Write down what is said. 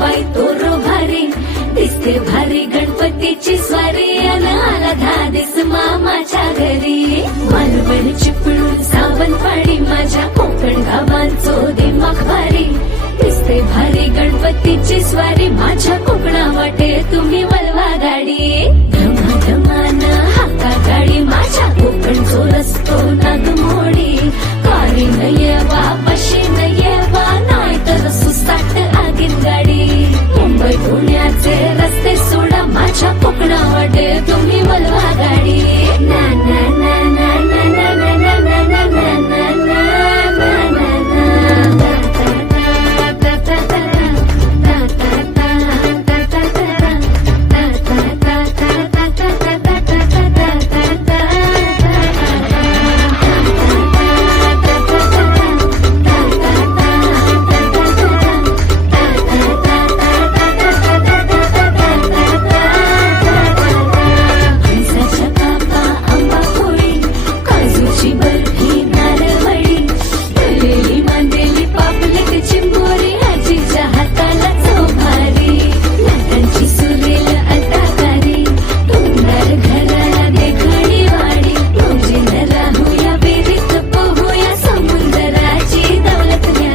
बाई तोरो भारी दिसते भारी गणपतीची स्वारी अन आला धादिस मामाच्या घरी मालवण चिपळूण सावंतवाडी माझ्या कोकण गावांचो दिमाग भारी दिसते भारी गणपतीची स्वारी